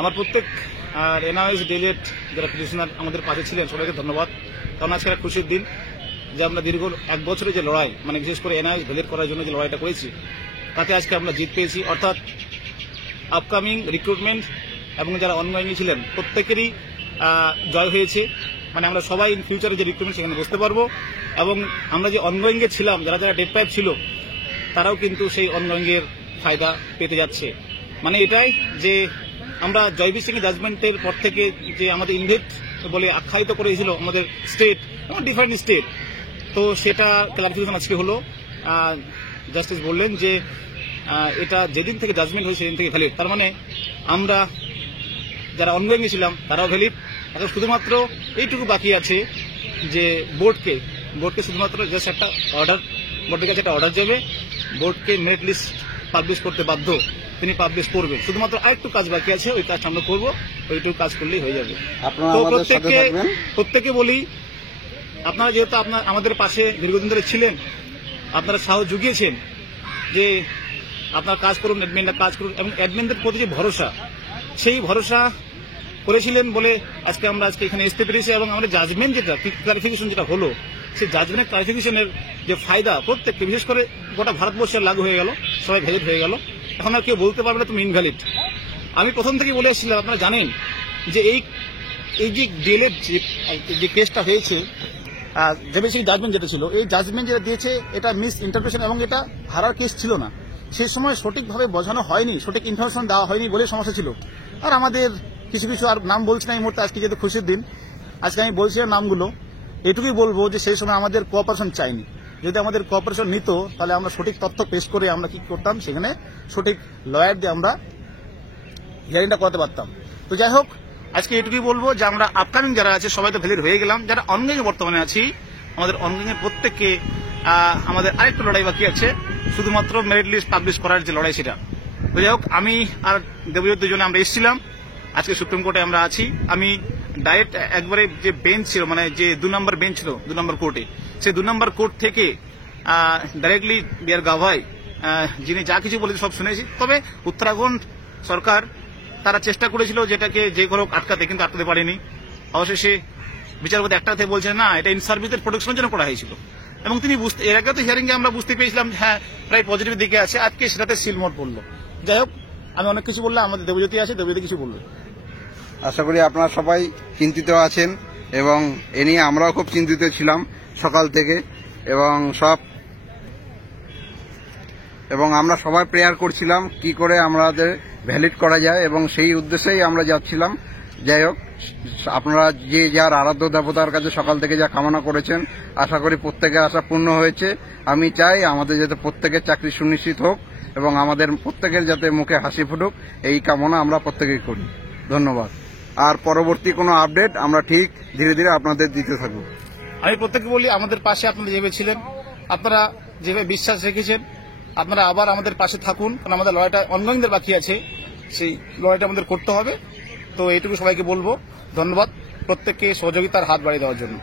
আমার প্রত্যেক NIS delegate যারা পিটিশনার আমাদের পাশে ছিলেন সবাইকে ধন্যবাদ। কারণ আজকে একটা খুশির দিন যে আমরা দীর্ঘ 1 বছরের যে লড়াই, মানে বিশেষ করে এনআইএস ভ্যালিড করার জন্য যে লড়াইটা করেছি, তাতে আজকে আমরা জিত পেয়েছি। অর্থাৎ আপকামিং রিক্রুটমেন্ট এবং যারা অনগোয়িং ছিলেন প্রত্যেকেরই জয় হয়েছে। মানে আমরা সবাই ইন ফিউচারে যে রিক্রুটমেন্ট সেখানে বসতে পারবো, এবং আমরা যে অনগোয়িংয়ে ছিলাম, যারা যারা ডেট পাইপ ছিল, তারাও কিন্তু সেই অনগোয়িংয়ের ফায়দা পেতে যাচ্ছে। মানে এটাই যে আমরা জয়বীর সিং জাজমেন্টের পর থেকে যে আমাদের ইনভেট বলে আখ্যায়িত করেছিল আমাদের স্টেট এবং ডিফারেন্ট স্টেট, তো সেটা ক্লারিফিকেশন আজকে হলো। জাস্টিস বললেন যে এটা যেদিন থেকে জাজমেন্ট হয়েছে সেদিন থেকে ভ্যালিড। তার মানে আমরা যারা অনগোয়িং ছিলাম তারাও ভ্যালিড। এখন শুধুমাত্র এইটুকু বাকি আছে যে বোর্ডকে শুধুমাত্র জাস্ট একটা অর্ডার, বোর্ডের কাছে একটা অর্ডার যাবে, বোর্ডকে মেরিট লিস্ট পাবলিশ করতে বাধ্য, তিনি পাবলিশ করবেন। শুধুমাত্র আরেকটু কাজ বাকি আছে, ওই কাজটা আমরা করবো, ওইটুকু কাজ করলেই হয়ে যাবে। তো প্রত্যেকে বলি, আপনারা যেহেতু আমাদের পাশে দীর্ঘদিন ধরে ছিলেন, আপনারা সাহস জুগিয়েছেন যে আপনার কাজ করুন, অ্যাডমিনরা কাজ করুন, এবং অ্যাডমিনদের প্রতি যে ভরসা, সেই ভরসা করেছিলেন বলে আজকে আমরা এখানে আসতে পেরেছি। এবং আমাদের জাজমেন্ট যেটা ক্লারিফিকেশন যেটা হলো, সেই জাজমেন্ট ক্লারিফিকেশনের যে ফায়দা প্রত্যেককে, বিশেষ করে গোটা ভারতবর্ষে লাগু হয়ে গেল, সবাই ভ্যালিড হয়ে গেল। এখন আর কেউ বলতে পারবে না তুমি ইনভ্যালিড। আমি প্রথম থেকে বলে এসেছিলাম, আপনারা জানেন যে এই যে ডিএলএড যে কেসটা হয়েছে, জেবিসি জাজমেন্ট যেটা ছিল, এই জাজমেন্ট যেটা দিয়েছে এটা মিস ইন্টারপ্রিটেশন, এবং এটা হারার কেস ছিল না। সেই সময় সঠিকভাবে বোঝানো হয়নি, সঠিক ইনফরমেশন দেওয়া হয়নি বলে সমস্যা ছিল। আর আমাদের কিছু আর নাম বলছি না এই মুহূর্তে, আজকে যেহেতু খুশির দিন, আজকে আমি বলছি নামগুলো। এটুকুই বলবো যে সেই সময় আমাদের কোঅপারেশন চাইনি। যদি আমাদের কোঅপারেশন নিত, তাহলে আমরা সঠিক তথ্য পেশ করে আমরা কি করতাম, সেখানে সঠিক লয়ার দিয়ে আমরা হিয়ারিংটা করাতে পারতাম। তো যাই হোক, আজকে এটুকুই বলবো যে আমরা আপকামিং যারা আছে সবাই তো ভ্যালিড হয়ে গেলাম। যারা অনগোয়িং বর্তমানে আছি, আমাদের অনগোয়িং এর প্রত্যেককে আমাদের আরেকটু লড়াই বাকি আছে, শুধুমাত্র মেরিট লিস্ট পাবলিশ করার যে লড়াই সেটা। তো যাই হোক, আমি আর দেবজিৎ দুজনে আমরা এসেছিলাম, আজকে সুপ্রিম কোর্টে আমরা আছি। আমি ডাইরেক্ট একবারে যে বেঞ্চ ছিল, মানে যে 2 নম্বর বেঞ্চ ছিল 2 নম্বর কোর্টে, সেই 2 নম্বর কোর্ট থেকে ডাইরেক্টলি ডিয়ার গাভাই যিনি যা কিছু বলেছে সব শুনেছি। তবে উত্তরাখণ্ড সরকার তারা চেষ্টা করেছিল যেটাকে যে কোনো আটকাতে, কিন্তু আটকাতে পারেনি। অবশেষে বিচারপতি একটা কথা বলছেন, না এটা ইন সার্ভিসের প্রোটেকশনের জন্য করা হয়েছিল। এবং তিনি এর আগে তো হিয়ারিং এ আমরা বুঝতে পেরেছিলাম হ্যাঁ প্রায় পজিটিভ দিকে আছে, আজকে সেটাতে সিলমোট পড়লো। যাই হোক, আমি অনেক কিছু বললাম, আমাদের দেবজ্যোতি আছে, দেবজ্যোতি কিছু বললো। আশা করি আপনারা সবাই চিন্তিত আছেন, এবং এ নিয়ে আমরাও খুব চিন্তিত ছিলাম সকাল থেকে, এবং আমরা সবাই প্রেয়ার করছিলাম কি করে আমাদের ভ্যালিড করা যায়, এবং সেই উদ্দেশ্যেই আমরা যাচ্ছিলাম। যাই হোক, আপনারা যে যার আরাধ্য দেবতার কাছে সকাল থেকে যা কামনা করেছেন, আশা করি প্রত্যেকের আশা পূর্ণ হয়েছে। আমি চাই আমাদের যাতে প্রত্যেকের চাকরি সুনিশ্চিত হোক, এবং আমাদের প্রত্যেকের যাতে মুখে হাসি ফুটুক, এই কামনা আমরা প্রত্যেকেই করি। ধন্যবাদ। আর পরবর্তী কোনো আপডেট আমরা ঠিক ধীরে ধীরে আপনাদের দিতে থাকব। আমি প্রত্যেককে বলি, আমাদের পাশে আপনারা যেভাবে ছিলেন, আপনারা যেভাবে বিশ্বাস রেখেছেন, আপনারা আবার আমাদের পাশে থাকুন। কারণ আমাদের লড়াইটা অনগোয়িংদের বাকি আছে, সেই লড়াইটা আমাদের করতে হবে। তো এইটুকু সবাইকে বলবো। ধন্যবাদ প্রত্যেককে সহযোগিতার হাত বাড়িয়ে দেওয়ার জন্য।